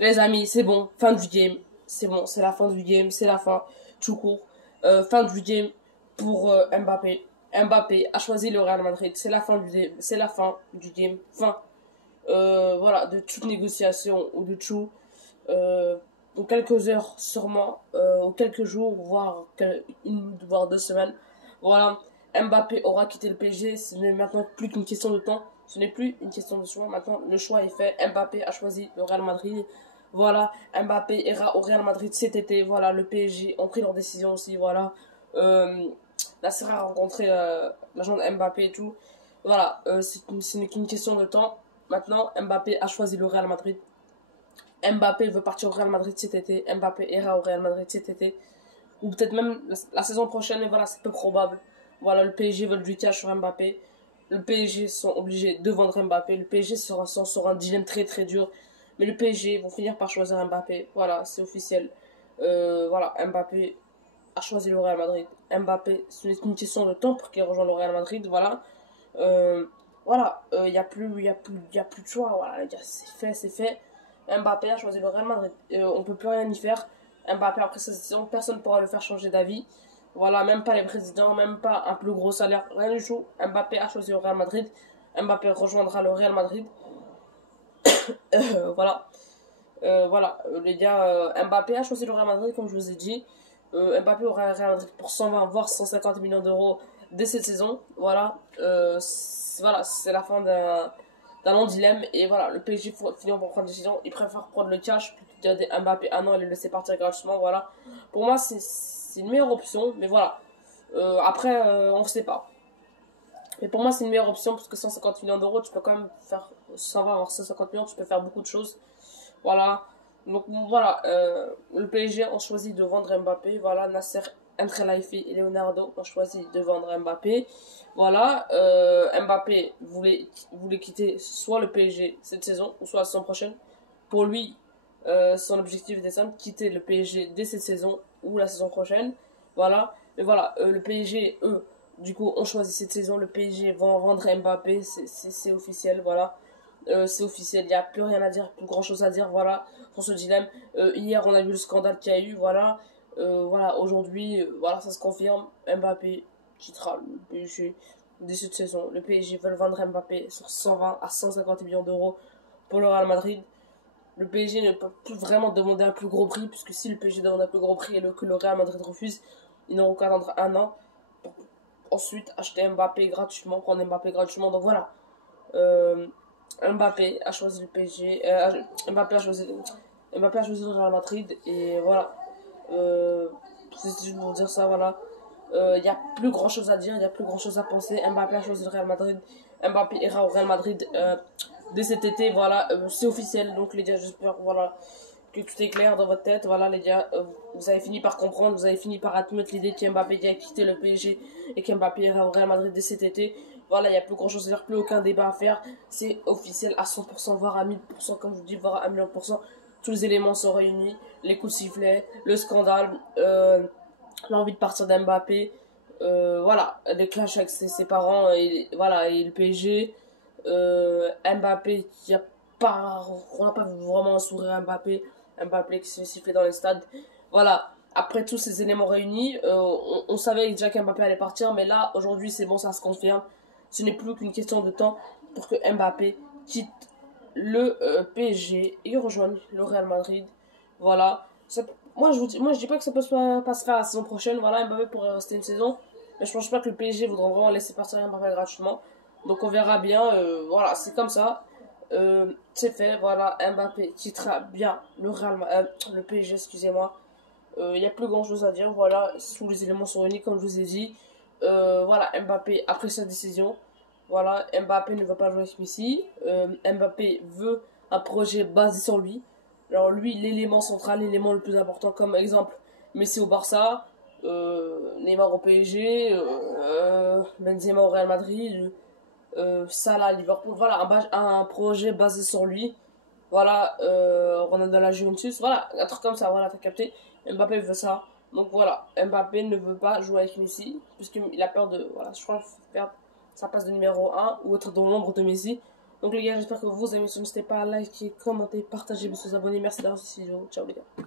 Les amis, c'est bon, fin du game. C'est bon, c'est la fin du game, c'est la fin, tout court. Fin du game pour Mbappé. Mbappé a choisi le Real Madrid. C'est la fin du game, c'est la fin du game. Fin, voilà, de toute négociation ou de tout. Dans quelques heures sûrement, ou quelques jours, voire 2 semaines. Voilà, Mbappé aura quitté le PSG. Ce n'est maintenant plus qu'une question de temps. Ce n'est plus une question de choix. Maintenant, le choix est fait. Mbappé a choisi le Real Madrid. Voilà, Mbappé ira au Real Madrid cet été. Voilà, le PSG ont pris leur décision aussi. Voilà, Nasser a rencontré l'agent de Mbappé et tout. Voilà, ce n'est qu'une question de temps. Maintenant, Mbappé a choisi le Real Madrid. Mbappé veut partir au Real Madrid cet été. Mbappé ira au Real Madrid cet été. Ou peut-être même la saison prochaine. Et voilà, c'est peu probable. Voilà, le PSG veut du cash sur Mbappé. Le PSG sont obligés de vendre Mbappé. Le PSG sera sur un dilemme très très dur. Mais le PSG vont finir par choisir Mbappé. Voilà, c'est officiel. Voilà, Mbappé a choisi le Real Madrid. Mbappé, ce n'est qu'une question de temps pour qu'il rejoigne le Real Madrid. Voilà. Voilà, il n'y a plus de choix. Voilà, c'est fait, c'est fait. Mbappé a choisi le Real Madrid. On peut plus rien y faire. Mbappé, après cette saison, personne ne pourra le faire changer d'avis. Voilà, même pas les présidents, même pas un plus gros salaire, rien du tout. Mbappé a choisi le Real Madrid. Mbappé rejoindra le Real Madrid. Voilà. Voilà, les gars, Mbappé a choisi le Real Madrid, comme je vous ai dit. Mbappé aura le Real Madrid pour 120 voire 150 millions d'euros dès cette saison. Voilà, voilà, c'est la fin d'un long dilemme. Et voilà, le PSG finit pour prendre une décision. Il préfère prendre le cash plutôt que de garder Mbappé un an et le laisser partir gratuitement. Voilà, pour moi, c'est une meilleure option. Mais voilà, après, on ne sait pas. Mais pour moi, c'est une meilleure option parce que 150 millions d'euros, tu peux quand même faire 120 voire 150 millions, tu peux faire beaucoup de choses. Voilà. Donc voilà, le PSG ont choisi de vendre Mbappé. Voilà, Nasser El-Khelaifi et Leonardo ont choisi de vendre Mbappé. Voilà, Mbappé voulait quitter soit le PSG cette saison, ou soit la saison prochaine. Pour lui, son objectif était simple, quitter le PSG dès cette saison ou la saison prochaine. Voilà, mais voilà, le PSG, eux, du coup, ont choisi cette saison. Le PSG va vendre Mbappé, c'est officiel, voilà. C'est officiel, il n'y a plus rien à dire, plus grand chose à dire, voilà, pour ce dilemme. Hier, on a vu le scandale qu'il y a eu, voilà. Voilà, aujourd'hui, voilà, ça se confirme. Mbappé quittera le PSG dès cette saison. Le PSG veut vendre Mbappé sur 120 à 150 millions d'euros pour le Real Madrid. Le PSG ne peut plus vraiment demander un plus gros prix, puisque si le PSG demande un plus gros prix et que le Real Madrid refuse, ils n'auront qu'à attendre un an pour ensuite acheter Mbappé gratuitement, prendre Mbappé gratuitement. Donc voilà. Mbappé a choisi le PSG. Mbappé a choisi le Real Madrid. Et voilà. C'est juste pour dire ça, voilà. Il n'y a plus grand chose à dire, il n'y a plus grand chose à penser. Mbappé a choisi le Real Madrid. Mbappé ira au Real Madrid dès cet été, voilà. C'est officiel, donc les gars, j'espère voilà, que tout est clair dans votre tête. Voilà, les gars, vous avez fini par comprendre, vous avez fini par admettre l'idée qu'Mbappé a quitté le PSG et qu'Mbappé ira au Real Madrid dès cet été. Voilà, il n'y a plus grand chose à dire, plus aucun débat à faire. C'est officiel à 100%, voire à 1000%, comme je vous dis, voire à 1 000 000%. Tous les éléments sont réunis. Les coups de sifflet, le scandale, l'envie de partir d'Mbappé. Voilà, les clashs avec ses parents et, voilà, et le PSG. Mbappé qui a pas, on n'a pas vu vraiment un sourire Mbappé. Mbappé qui s'est sifflé dans les stades. Voilà, après tous ces éléments réunis, on savait déjà qu'Mbappé allait partir, mais là, aujourd'hui, c'est bon, ça se confirme. Ce n'est plus qu'une question de temps pour que Mbappé quitte le PSG et rejoigne le Real Madrid. Voilà. Moi, je dis pas que ça peut pas se faire la saison prochaine. Voilà, Mbappé pourrait rester une saison. Mais je pense pas que le PSG voudra vraiment laisser partir Mbappé gratuitement. Donc on verra bien. Voilà, c'est comme ça. C'est fait. Voilà, Mbappé quittera bien le PSG, excusez-moi. Il n'y a plus grand chose à dire. Voilà, tous les éléments sont réunis, comme je vous ai dit. Voilà, Mbappé a pris sa décision. Voilà, Mbappé ne veut pas jouer avec Messi. Mbappé veut un projet basé sur lui. Alors lui, l'élément central, l'élément le plus important, comme exemple, Messi au Barça, Neymar au PSG, Benzema au Real Madrid, Salah à Liverpool. Voilà, un projet basé sur lui. Voilà, Ronaldo à la Juventus. Voilà, un truc comme ça, voilà, t'as capté. Mbappé veut ça. Donc voilà, Mbappé ne veut pas jouer avec Messi, puisqu'il a peur de, voilà, je crois, perdre sa place de numéro 1 ou être dans l'ombre de Messi. Donc les gars, j'espère que vous avez aimé. N'hésitez pas à liker, commenter, partager, vous abonner. Merci d'avoir suivi cette vidéo. Ciao les gars.